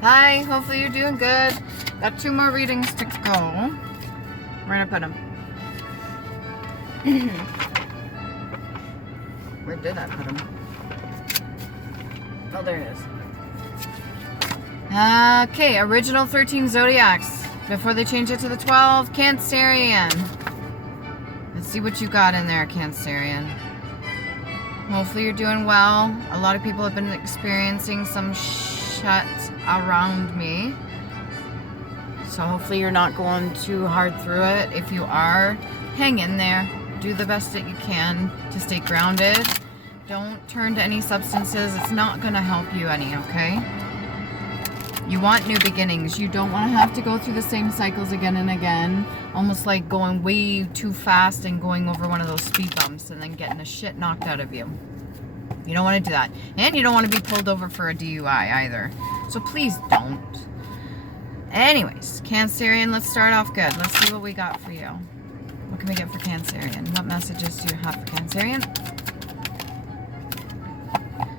Hi, hopefully you're doing good. Got 2 more readings to go. Where did I put them? Where did I put them? Oh, there it is. Okay, original 13 zodiacs. Before they change it to the 12, Cancerian. Let's see what you got in there, Cancerian. Hopefully you're doing well. A lot of people have been experiencing some shut around me. So hopefully you're not going too hard through it. If you are, hang in there. Do the best that you can to stay grounded. Don't turn to any substances. It's not going to help you any, okay? You want new beginnings. You don't want to have to go through the same cycles again and again. Almost like going way too fast and going over one of those speed bumps and then getting the shit knocked out of you. You don't want to do that. And you don't want to be pulled over for a DUI either. So please don't. Anyways, Cancerian, let's start off good. Let's see what we got for you. What can we get for Cancerian? What messages do you have for Cancerian?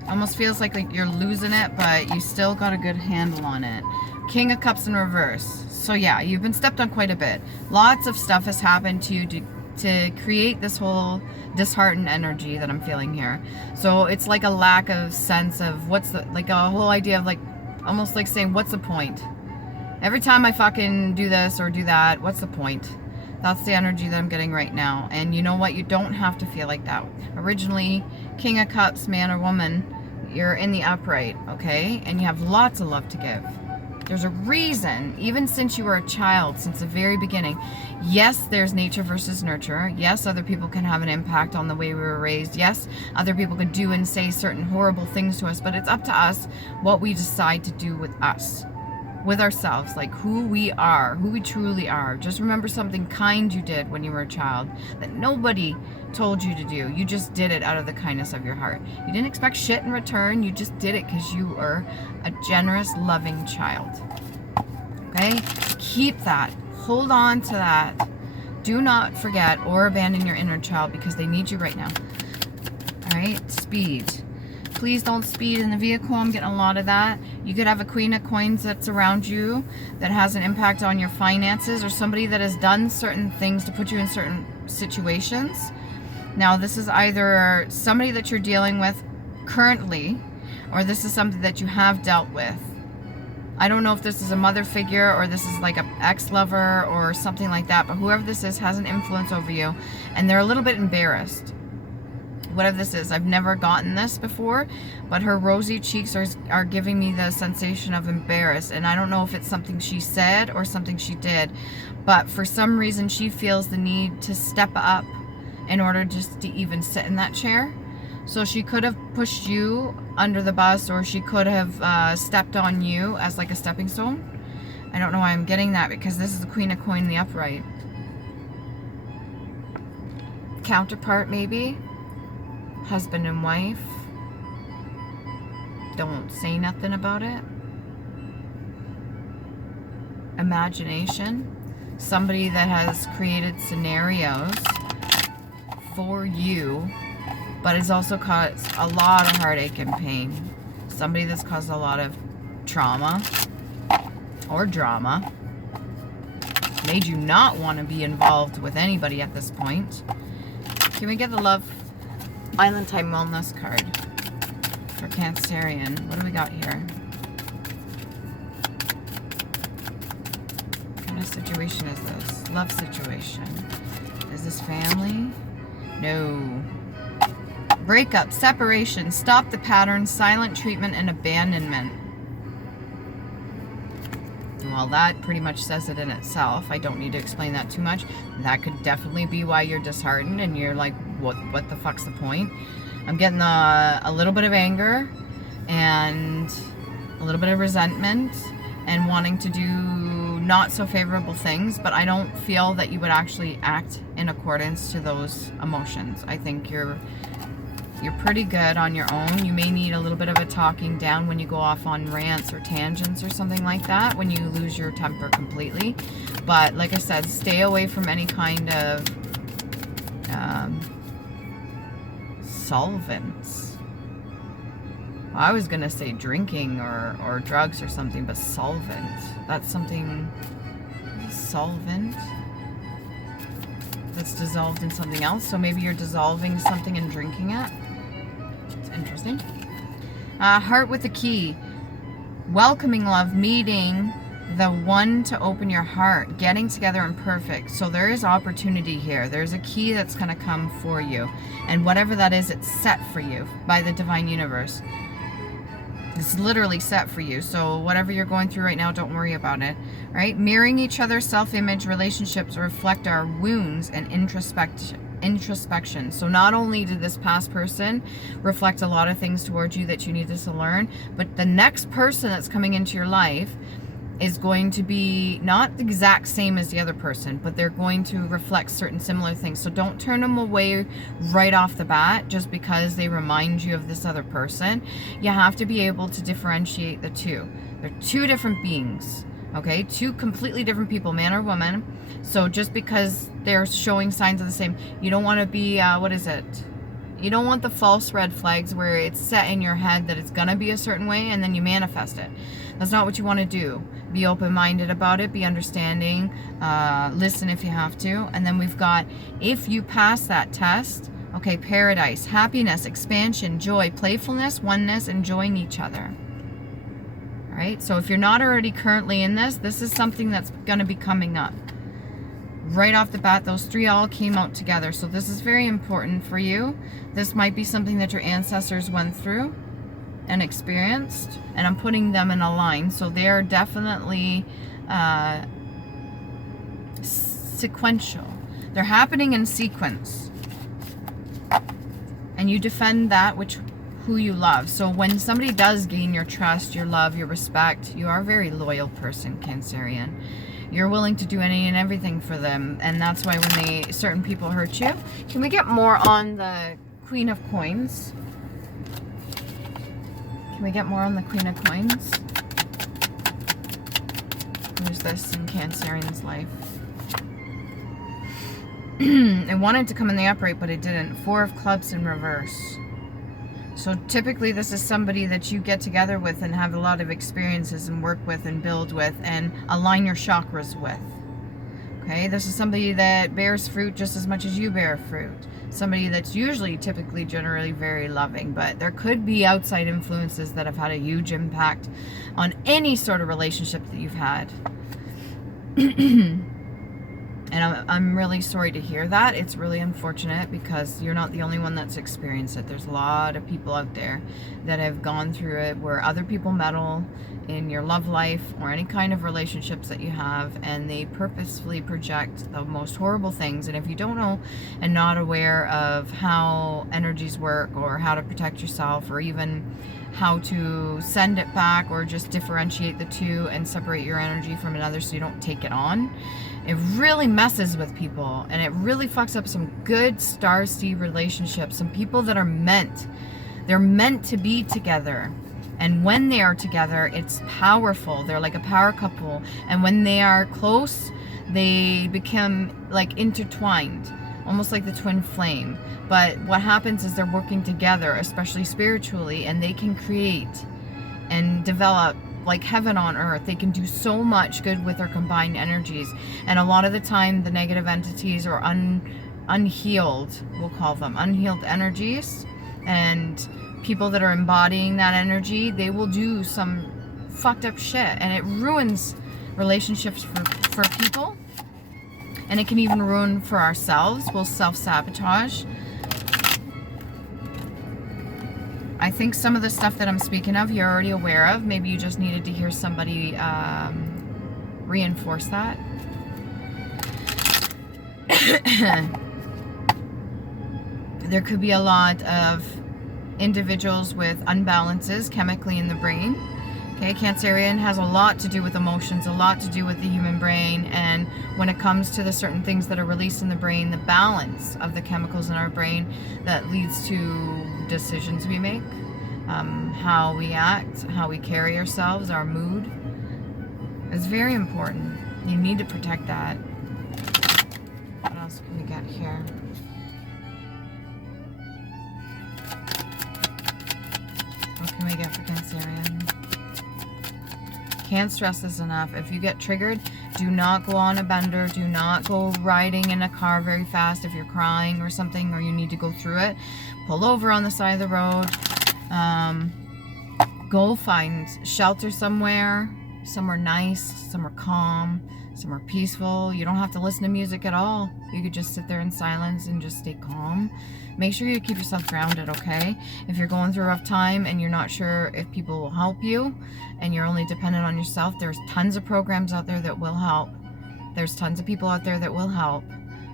Almost feels like you're losing it, but you still got a good handle on it. King of Cups in reverse. So yeah, you've been stepped on quite a bit. Lots of stuff has happened to you to create this whole disheartened energy that I'm feeling here. So it's like a lack of sense of what's the, like a whole idea of like, almost like saying, what's the point? Every time I fucking do this or do that, what's the point? That's the energy that I'm getting right now. And you know what? You don't have to feel like that. Originally, King of Cups, man or woman, you're in the upright, okay? And you have lots of love to give. There's a reason, even since you were a child, since the very beginning. Yes, there's nature versus nurture. Yes, other people can have an impact on the way we were raised. Yes, other people can do and say certain horrible things to us, but it's up to us what we decide to do with us. With ourselves, like who we are, who we truly are. Just remember something kind you did when you were a child that nobody told you to do. You just did it out of the kindness of your heart. You didn't expect shit in return. You just did it because you were a generous, loving child. Okay? Keep that. Hold on to that. Do not forget or abandon your inner child because they need you right now. All right? Speed. Please don't speed in the vehicle. I'm getting a lot of that. You could have a Queen of Coins that's around you that has an impact on your finances, or somebody that has done certain things to put you in certain situations. Now, this is either somebody that you're dealing with currently, or this is something that you have dealt with. I don't know if this is a mother figure or this is like an ex-lover or something like that, but whoever this is has an influence over you, and they're a little bit embarrassed. Whatever this is, I've never gotten this before, but her rosy cheeks are giving me the sensation of embarrassed, and I don't know if it's something she said or something she did, but for some reason she feels the need to step up in order just to even sit in that chair. So she could have pushed you under the bus, or she could have stepped on you as like a stepping stone. I don't know why I'm getting that, because this is the Queen of Coin in the upright. Counterpart maybe. Husband and wife. Don't say nothing about it. Imagination. Somebody that has created scenarios for you, but it's also caused a lot of heartache and pain. Somebody that's caused a lot of trauma or drama. Made you not want to be involved with anybody at this point. Can we get the Love Island Time Wellness card for Cancerian? What do we got here? What kind of situation is this? Love situation. Is this family? No. Breakup, separation, stop the pattern, silent treatment, and abandonment. Well, that pretty much says it in itself. I don't need to explain that too much. That could definitely be why you're disheartened and you're like, what the fuck's the point? I'm getting a little bit of anger and a little bit of resentment and wanting to do not so favorable things, but I don't feel that you would actually act in accordance to those emotions. I think you're pretty good on your own. You may need a little bit of a talking down when you go off on rants or tangents or something like that, when you lose your temper completely. But like I said, stay away from any kind of solvents. I was gonna say drinking or drugs or something, but solvent. That's something, solvent that's dissolved in something else. So maybe you're dissolving something and drinking it. It's interesting. Heart with a key. Welcoming love, meeting the one to open your heart, getting together and perfect. So there is opportunity here. There's a key that's going to come for you. And whatever that is, it's set for you by the divine universe. It's literally set for you. So whatever you're going through right now, don't worry about it. Right? Mirroring each other's self-image relationships reflect our wounds and introspection. So not only did this past person reflect a lot of things towards you that you needed to learn, but the next person that's coming into your life is going to be not the exact same as the other person, but they're going to reflect certain similar things. So don't turn them away right off the bat just because they remind you of this other person. You have to be able to differentiate the two. They're two different beings, okay? Two completely different people, man or woman. So just because they're showing signs of the same, you don't want to be, what is it? You don't want the false red flags where it's set in your head that it's going to be a certain way and then you manifest it. That's not what you want to do. Be open-minded about it, be understanding, listen if you have to. And then we've got, if you pass that test, okay, paradise, happiness, expansion, joy, playfulness, oneness, enjoying each other. All right, so if you're not already currently in this is something that's going to be coming up. Right off the bat, those three all came out together. So this is very important for you. This might be something that your ancestors went through and experienced, and I'm putting them in a line. So they are definitely sequential. They're happening in sequence. And you defend that who you love. So when somebody does gain your trust, your love, your respect, you are a very loyal person, Cancerian. You're willing to do any and everything for them, and that's why when certain people hurt you. Can we get more on the Queen of Coins? Can we get more on the Queen of Coins? Who's this in Cancerian's life? It wanted to come in the upright, but it didn't. Four of Clubs in reverse. So typically this is somebody that you get together with and have a lot of experiences and work with and build with and align your chakras with. Okay, this is somebody that bears fruit just as much as you bear fruit. Somebody that's usually, typically, generally very loving, but there could be outside influences that have had a huge impact on any sort of relationship that you've had. And I'm really sorry to hear that. It's really unfortunate because you're not the only one that's experienced it. There's a lot of people out there that have gone through it where other people meddle in your love life or any kind of relationships that you have, and they purposefully project the most horrible things. And if you don't know and not aware of how energies work or how to protect yourself or even how to send it back or just differentiate the two and separate your energy from another so you don't take it on, it really messes with people, and it really fucks up some good star-seed relationships. Some people that are they're meant to be together. And when they are together, it's powerful. They're like a power couple. And when they are close, they become like intertwined, almost like the twin flame. But what happens is they're working together, especially spiritually, and they can create and develop like heaven on earth. They can do so much good with their combined energies. And a lot of the time, the negative entities or unhealed, we'll call them unhealed energies, and people that are embodying that energy, they will do some fucked up shit, and it ruins relationships for people, and it can even ruin for ourselves. We'll self-sabotage. I think some of the stuff that I'm speaking of, you're already aware of. Maybe you just needed to hear somebody reinforce that. There could be a lot of individuals with unbalances chemically in the brain. Okay, Cancerian has a lot to do with emotions, a lot to do with the human brain, and when it comes to the certain things that are released in the brain, the balance of the chemicals in our brain that leads to decisions we make, how we act, how we carry ourselves, our mood is very important. You need to protect that. What else can we get here? can we get for Cancerian? Can't stress this enough. If you get triggered, do not go on a bender. Do not go riding in a car very fast. If you're crying or something, or you need to go through it, pull over on the side of the road. Go find shelter somewhere nice, somewhere calm, somewhere peaceful. You don't have to listen to music at all. You could just sit there in silence and just stay calm. Make sure you keep yourself grounded, okay? If you're going through a rough time and you're not sure if people will help you and you're only dependent on yourself, there's tons of programs out there that will help. There's tons of people out there that will help,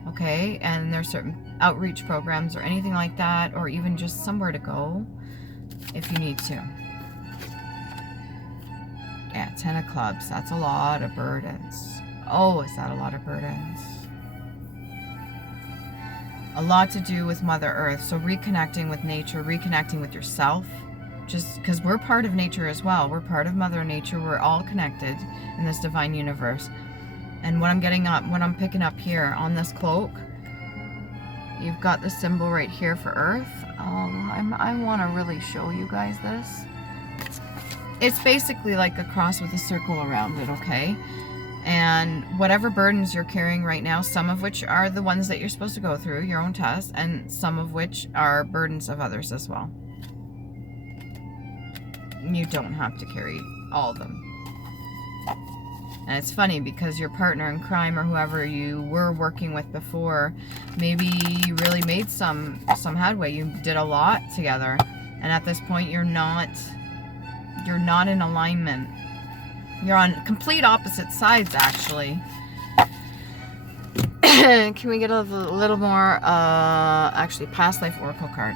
okay? And there's certain outreach programs or anything like that, or even just somewhere to go if you need to. Yeah, 10 of clubs. That's a lot of burdens. Oh, is that a lot of burdens? A lot to do with Mother Earth. So reconnecting with nature, reconnecting with yourself. Just because we're part of nature as well. We're part of Mother Nature. We're all connected in this divine universe. And what I'm picking up here on this cloak, you've got the symbol right here for Earth. I want to really show you guys this. It's basically like a cross with a circle around it, okay? And whatever burdens you're carrying right now, some of which are the ones that you're supposed to go through, your own test, and some of which are burdens of others as well. You don't have to carry all of them. And it's funny because your partner in crime or whoever you were working with before, maybe you really made some headway. You did a lot together. And at this point, you're not in alignment. You're on complete opposite sides, actually. Can we get a little more, actually, past life oracle card?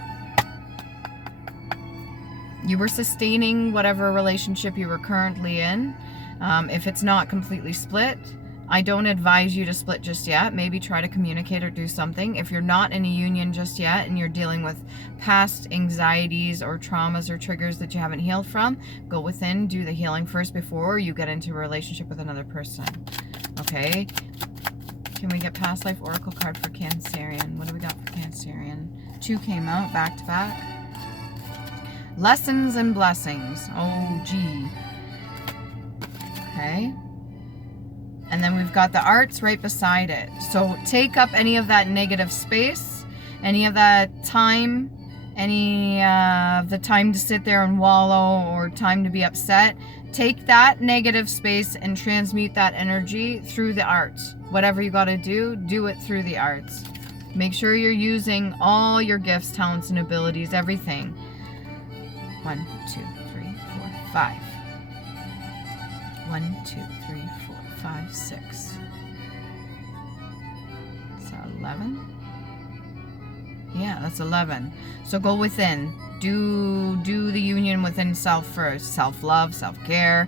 You were sustaining whatever relationship you were currently in. If it's not completely split, I don't advise you to split just yet. Maybe try to communicate or do something. If you're not in a union just yet and you're dealing with past anxieties or traumas or triggers that you haven't healed from, go within, do the healing first before you get into a relationship with another person. Okay? Can we get past life oracle card for Cancerian? What do we got for Cancerian? 2 came out back to back. Lessons and blessings. Oh, gee. Okay. And then we've got the arts right beside it. So take up any of that negative space, any of that time, any of the time to sit there and wallow or time to be upset. Take that negative space and transmute that energy through the arts. Whatever you got to do it through the arts. Make sure you're using all your gifts, talents, and abilities, everything. 1, 2, 3, 4, 5. 1, 2, 3, 4, 5, 6. So 11. Yeah, that's 11. So go within. Do the union within self first. Self-love, self-care,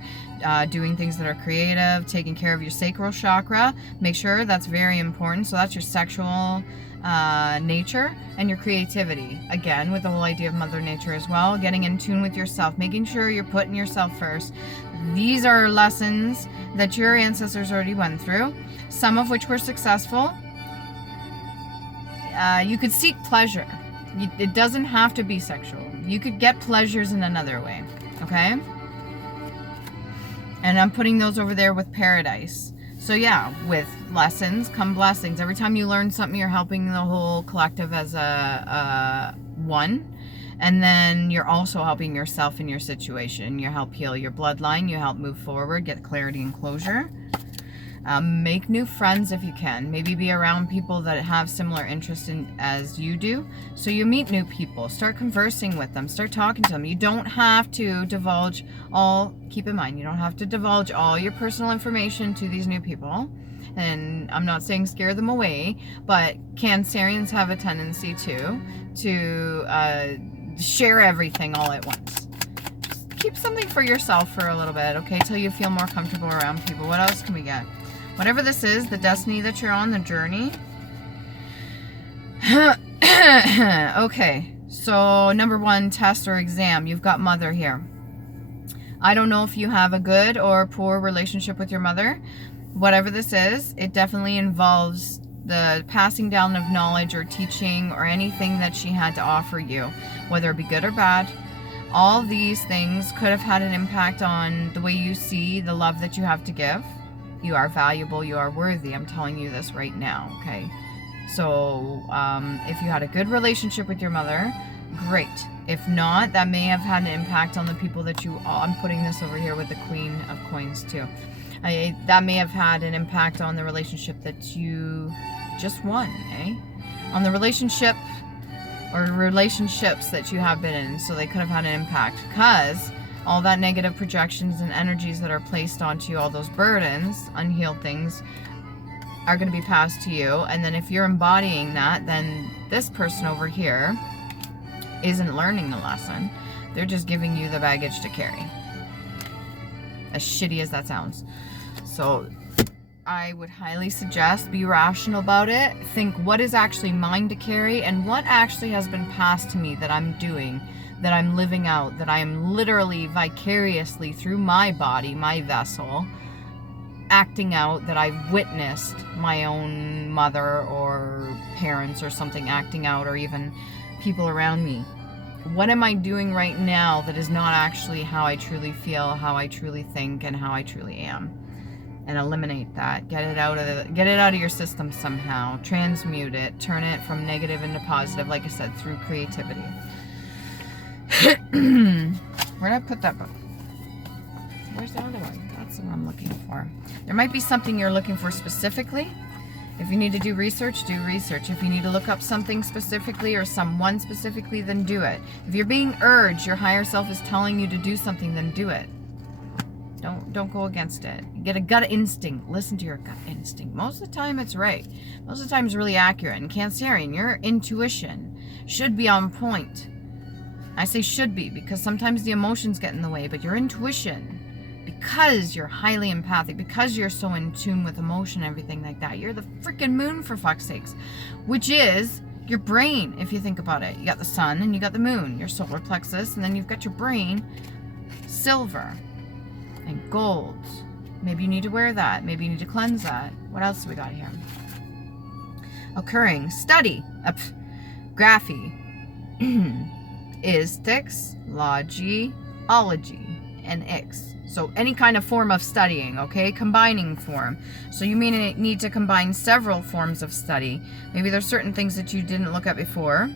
doing things that are creative, taking care of your sacral chakra. Make sure that's very important. So that's your sexual nature and your creativity. Again, with the whole idea of Mother Nature as well. Getting in tune with yourself. Making sure you're putting yourself first. These are lessons that your ancestors already went through. Some of which were successful. You could seek pleasure. It doesn't have to be sexual. You could get pleasures in another way, okay? And I'm putting those over there with paradise. So yeah, with lessons come blessings. Every time you learn something, you're helping the whole collective as a one. And then you're also helping yourself in your situation. You help heal your bloodline. You help move forward, get clarity and closure. Make new friends if you can. Maybe be around people that have similar interests as you do. So you meet new people. Start conversing with them. Start talking to them. You don't have to divulge all, keep in mind, you don't have to divulge all your personal information to these new people. And I'm not saying scare them away, but Cancerians have a tendency to share everything all at once. Just keep something for yourself for a little bit, okay, till you feel more comfortable around people. What else can we get? Whatever this is, the destiny that you're on, the journey. Okay, so number 1, test or exam. You've got mother here. I don't know if you have a good or poor relationship with your mother. Whatever this is, it definitely involves the passing down of knowledge or teaching or anything that she had to offer you, whether it be good or bad. All these things could have had an impact on the way you see the love that you have to give. You are valuable, you are worthy. I'm telling you this right now, okay? So if you had a good relationship with your mother, great. If not, that may have had an impact on the people that you... I'm putting this over here with the Queen of Coins too. That may have had an impact on the relationship that you just won, eh? On the relationship or relationships that you have been in. So they could have had an impact, because all that negative projections and energies that are placed onto you, all those burdens, unhealed things, are going to be passed to you. And then if you're embodying that, then this person over here isn't learning the lesson. They're just giving you the baggage to carry. As shitty as that sounds. So I would highly suggest be rational about it. Think what is actually mine to carry, and what actually has been passed to me that I'm doing, that I'm living out, that I am literally vicariously through my body, my vessel, acting out, that I've witnessed my own mother or parents or something acting out, or even people around me. What am I doing right now that is not actually how I truly feel, how I truly think, and how I truly am? And eliminate that. Get it out of your system somehow. Transmute it. Turn it from negative into positive, like I said, through creativity. Where did I put that book? Where's the other one? That's the one I'm looking for. There might be something you're looking for specifically. If you need to do research, do research. If you need to look up something specifically or someone specifically, then do it. If you're being urged, your higher self is telling you to do something, then do it. Don't go against it. Get a gut instinct. Listen to your gut instinct. Most of the time it's right. Most of the time it's really accurate. And Cancerian, your intuition should be on point. I say should be because sometimes the emotions get in the way, but your intuition, because you're highly empathic, because you're so in tune with emotion and everything like that, you're the freaking moon, for fuck's sakes, which is your brain. If you think about it, you got the sun and you got the moon, your solar plexus, and then you've got your brain, silver and gold. Maybe you need to wear that. Maybe you need to cleanse that. What else do we got here? Occurring, study, graphy, istics, logy, ology, and ix. So any kind of form of studying, okay? Combining form. So you may need to combine several forms of study. Maybe there's certain things that you didn't look at before.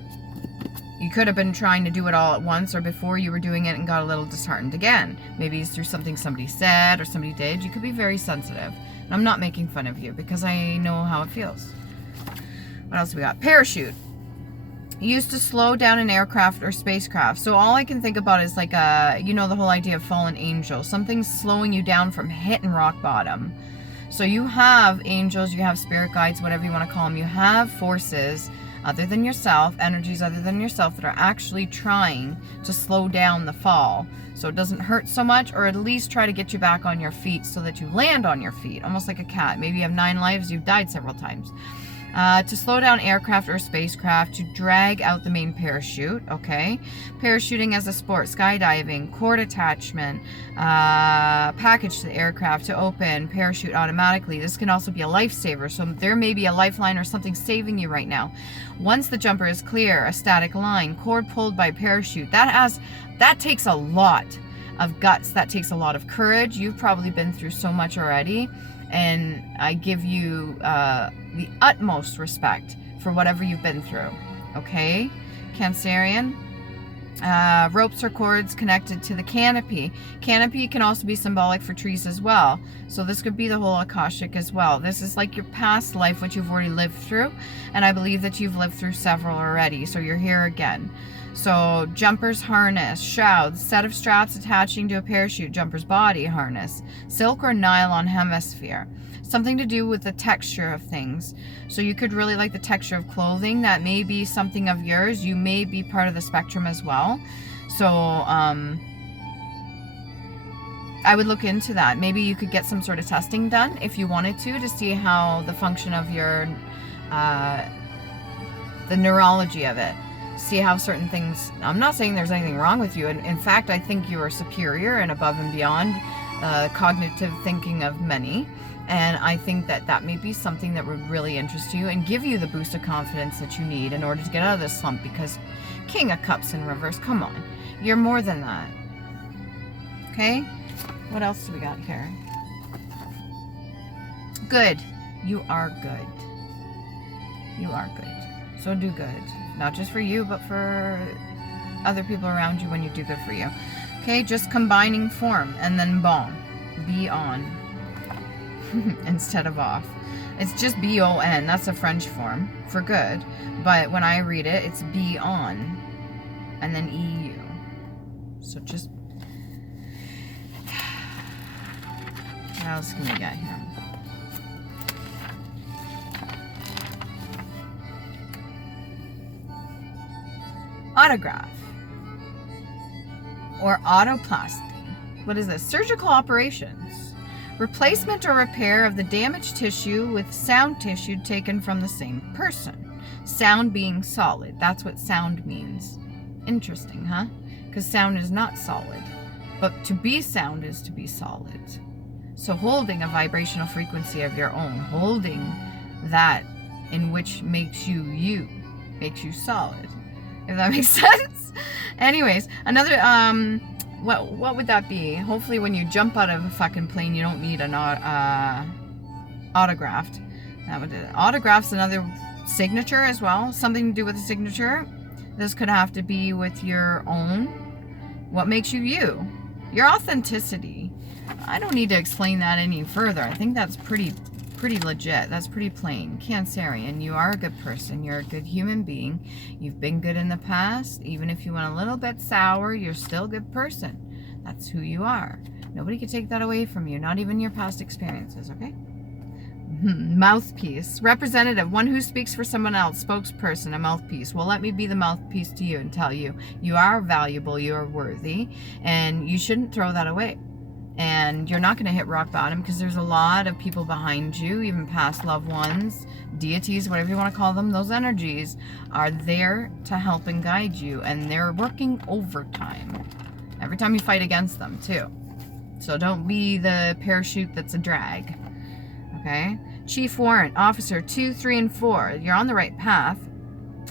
You could have been trying to do it all at once, or before you were doing it and got a little disheartened again. Maybe it's through something somebody said or somebody did. You could be very sensitive. And I'm not making fun of you because I know how it feels. What else we got? Parachute. Used to slow down an aircraft or spacecraft. So all I can think about is like you know, the whole idea of fallen angel. Something's slowing you down from hitting rock bottom. So you have angels, you have spirit guides, whatever you want to call them. You have forces other than yourself, energies other than yourself, that are actually trying to slow down the fall so it doesn't hurt so much, or at least try to get you back on your feet so that you land on your feet, almost like a cat. Maybe you have 9 lives, you've died several times. To slow down aircraft or spacecraft, to drag out the main parachute, okay? Parachuting as a sport, skydiving, cord attachment, package to the aircraft to open, parachute automatically. This can also be a lifesaver, so there may be a lifeline or something saving you right now. Once the jumper is clear, a static line, cord pulled by parachute, that takes a lot of guts, that takes a lot of courage. You've probably been through so much already, and I give you the utmost respect for whatever you've been through, okay? Cancerian. Ropes or cords connected to the canopy. Canopy can also be symbolic for trees as well. So this could be the whole Akashic as well. This is like your past life, what you've already lived through. And I believe that you've lived through several already. So you're here again. So jumpers harness, shrouds, set of straps attaching to a parachute, jumper's body harness, silk or nylon hemisphere. Something to do with the texture of things. So you could really like the texture of clothing. That may be something of yours. You may be part of the spectrum as well. So I would look into that. Maybe you could get some sort of testing done if you wanted to see how the function of your the neurology of it. See how certain things, I'm not saying there's anything wrong with you. In fact, I think you are superior and above and beyond cognitive thinking of many. And I think that that may be something that would really interest you and give you the boost of confidence that you need in order to get out of this slump, because King of Cups in reverse, come on. You're more than that. Okay? What else do we got here? Good. You are good. You are good. So do good. Not just for you, but for other people around you when you do good for you. Okay? Just combining form and then bon. Be on. Instead of off. It's just B-O-N. That's a French form for good. But when I read it, it's be on. And then EU. So just... What else can we get here? Autograph. Or autoplasty. What is this? Surgical operations. Replacement or repair of the damaged tissue with sound tissue taken from the same person. Sound being solid. That's what sound means. Interesting, huh? Because sound is not solid. But to be sound is to be solid. So holding a vibrational frequency of your own. Holding that in which makes you you. Makes you solid. If that makes sense? Anyways, another... What would that be? Hopefully when you jump out of a fucking plane, you don't need an autographed. That would autograph's another signature as well. Something to do with a signature. This could have to be with your own. What makes you you? Your authenticity. I don't need to explain that any further. I think that's pretty legit. That's pretty plain. Cancerian, you are a good person. You're a good human being. You've been good in the past. Even if you went a little bit sour, you're still a good person. That's who you are. Nobody can take that away from you, not even your past experiences, okay? Mouthpiece. Representative, one who speaks for someone else. Spokesperson, a mouthpiece. Well, let me be the mouthpiece to you and tell you, you are valuable, you are worthy, and you shouldn't throw that away. And you're not going to hit rock bottom, because there's a lot of people behind you, even past loved ones, deities, whatever you want to call them. Those energies are there to help and guide you, and they're working overtime every time you fight against them too. So don't be the parachute that's a drag. Okay? Chief Warrant, Officer 2, 3, and 4. You're on the right path.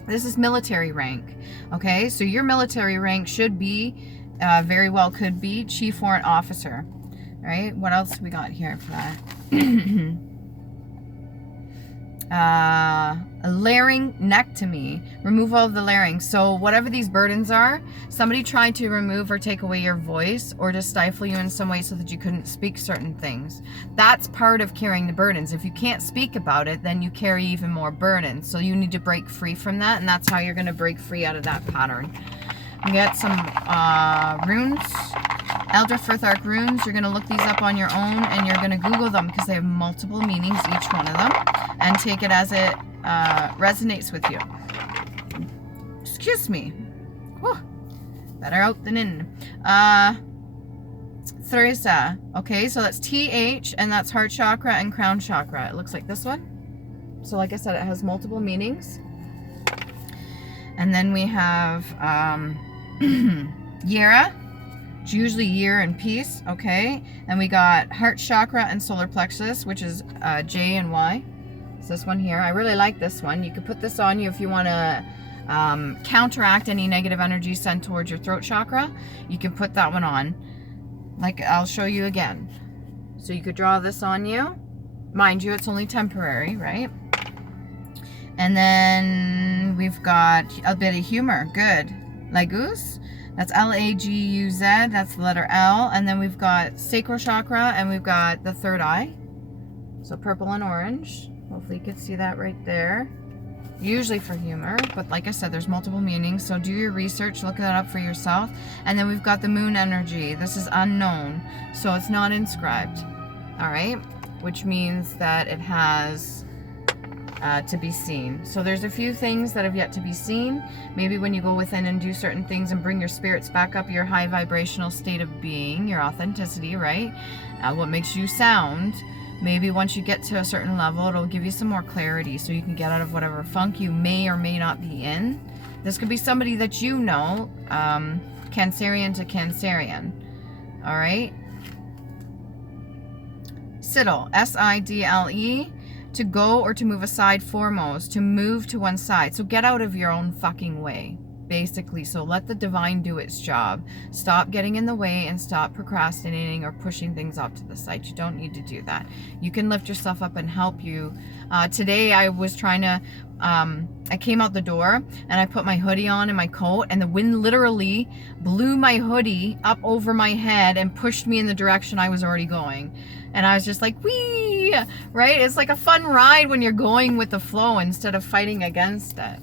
This is military rank. Okay? So your military rank should be, very well could be, Chief Warrant Officer. Right? What else we got here for that? A laryngectomy. Removal of the larynx. So whatever these burdens are, somebody tried to remove or take away your voice or to stifle you in some way so that you couldn't speak certain things. That's part of carrying the burdens. If you can't speak about it, then you carry even more burdens. So you need to break free from that, and that's how you're going to break free out of that pattern. We got some runes. Elder Firthark runes. You're going to look these up on your own, and you're going to Google them because they have multiple meanings, each one of them, and take it as it resonates with you. Excuse me. Whew. Better out than in. Theresa. Okay, so that's TH, and that's heart chakra and crown chakra. It looks like this one. So like I said, it has multiple meanings. And then we have Yera. It's usually year and peace, okay? And we got heart chakra and solar plexus, which is J and Y. It's this one here. I really like this one. You could put this on you if you want to counteract any negative energy sent towards your throat chakra. You can put that one on. Like, I'll show you again. So you could draw this on you. Mind you, it's only temporary, right? And then we've got a bit of humor. Good. Laguz. That's L-A-G-U-Z. That's the letter L. And then we've got sacral chakra, and we've got the third eye. So purple and orange. Hopefully you can see that right there. Usually for humor, but like I said, there's multiple meanings. So do your research, look that up for yourself. And then we've got the moon energy. This is unknown, so it's not inscribed. All right, which means that it has to be seen. So there's a few things that have yet to be seen. Maybe when you go within and do certain things and bring your spirits back up, your high vibrational state of being, your authenticity, right? What makes you sound. Maybe once you get to a certain level, it'll give you some more clarity so you can get out of whatever funk you may or may not be in. This could be somebody that you know, Cancerian to Cancerian. All right? Sidle, S-I-D-L-E, to go or to move aside foremost, to move to one side. So get out of your own fucking way, basically. So let the divine do its job. Stop getting in the way and stop procrastinating or pushing things off to the side. You don't need to do that. You can lift yourself up and help you. Today I was trying to, I came out the door and I put my hoodie on and my coat, and the wind literally blew my hoodie up over my head and pushed me in the direction I was already going. And I was just like, whee, right? It's like a fun ride when you're going with the flow instead of fighting against it.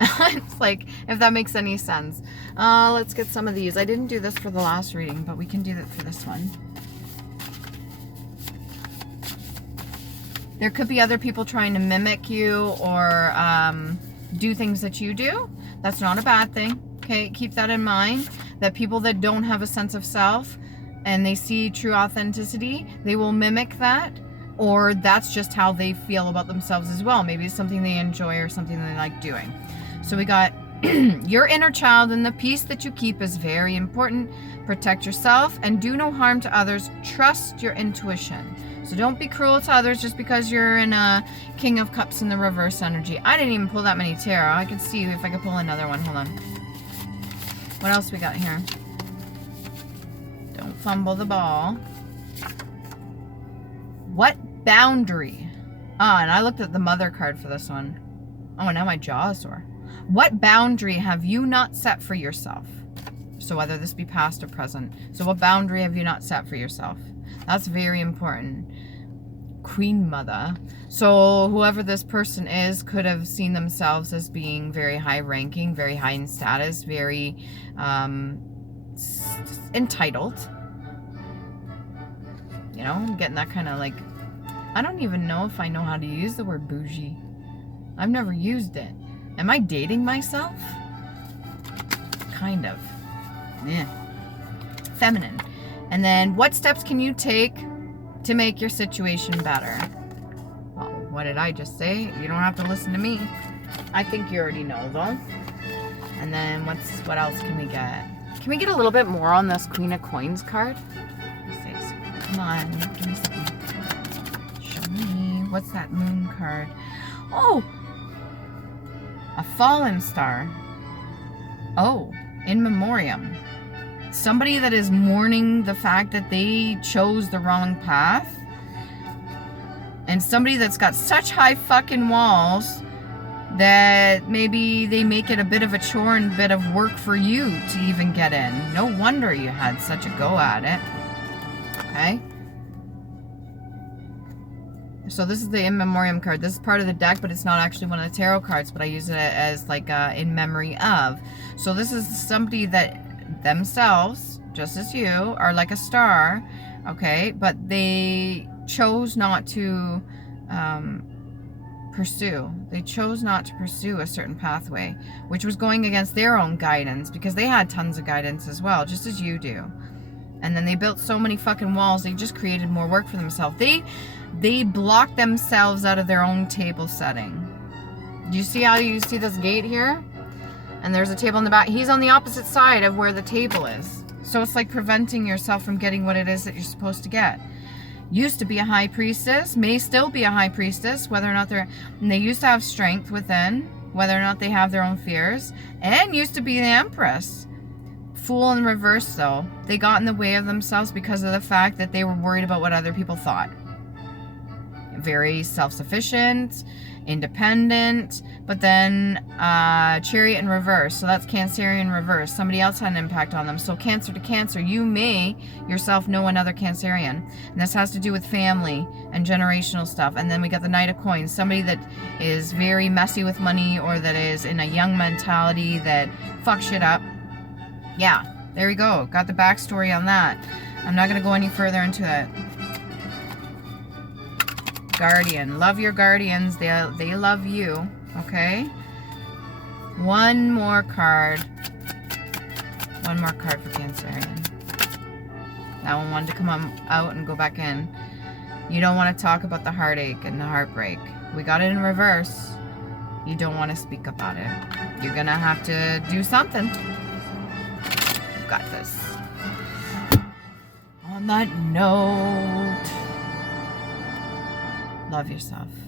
It's like, if that makes any sense. Let's get some of these. I didn't do this for the last reading, but we can do that for this one. There could be other people trying to mimic you or do things that you do. That's not a bad thing. Okay, keep that in mind. That people that don't have a sense of self and they see true authenticity, they will mimic that, or that's just how they feel about themselves as well. Maybe it's something they enjoy or something they like doing. So we got your inner child, and the peace that you keep is very important. Protect yourself and do no harm to others. Trust your intuition. So don't be cruel to others just because you're in a King of Cups in the reverse energy. I didn't even pull that many tarot. I could see if I could pull another one. Hold on. What else we got here? Don't fumble the ball. What boundary? And I looked at the mother card for this one. Oh, now my jaw is sore. What boundary have you not set for yourself? So whether this be past or present. So what boundary have you not set for yourself? That's very important. Queen Mother. So whoever this person is could have seen themselves as being very high ranking, very high in status, very entitled. You know, getting that kind of like, I don't even know if I know how to use the word bougie. I've never used it. Am I dating myself? Kind of. Yeah. Feminine. And then what steps can you take to make your situation better? Well, what did I just say? You don't have to listen to me. I think you already know though. And then what else can we get? Can we get a little bit more on this Queen of Coins card? Come on, give me something. Show me. What's that moon card? Oh! A fallen star. Oh, in memoriam. Somebody that is mourning the fact that they chose the wrong path. And somebody that's got such high fucking walls that maybe they make it a bit of a chore and a bit of work for you to even get in. No wonder you had such a go at it. Okay. So this is the in memoriam card. This is part of the deck, but it's not actually one of the tarot cards, but I use it as like in memory of. So this is somebody that themselves, just as you, are like a star, okay, but they chose not to pursue. They chose not to pursue a certain pathway, which was going against their own guidance, because they had tons of guidance as well, just as you do. And then they built so many fucking walls, they just created more work for themselves. They blocked themselves out of their own table setting. Do you see how you see this gate here? And there's a table in the back. He's on the opposite side of where the table is. So it's like preventing yourself from getting what it is that you're supposed to get. Used to be a high priestess, may still be a high priestess, whether or not and they used to have strength within, whether or not they have their own fears, and used to be the empress. Fool in reverse though. They got in the way of themselves because of the fact that they were worried about what other people thought. Very self-sufficient, independent, but then Chariot in reverse. So that's Cancerian reverse. Somebody else had an impact on them. So Cancer to Cancer, you may yourself know another Cancerian. And this has to do with family and generational stuff. And then we got the Knight of Coins. Somebody that is very messy with money, or that is in a young mentality that fucks shit up. Yeah, there we go. Got the backstory on that. I'm not going to go any further into it. Guardian. Love your guardians. They love you. Okay? One more card. One more card for Cancerian. That one wanted to come out and go back in. You don't want to talk about the heartache and the heartbreak. We got it in reverse. You don't want to speak about it. You're going to have to do something. You got this. On that note, Love yourself.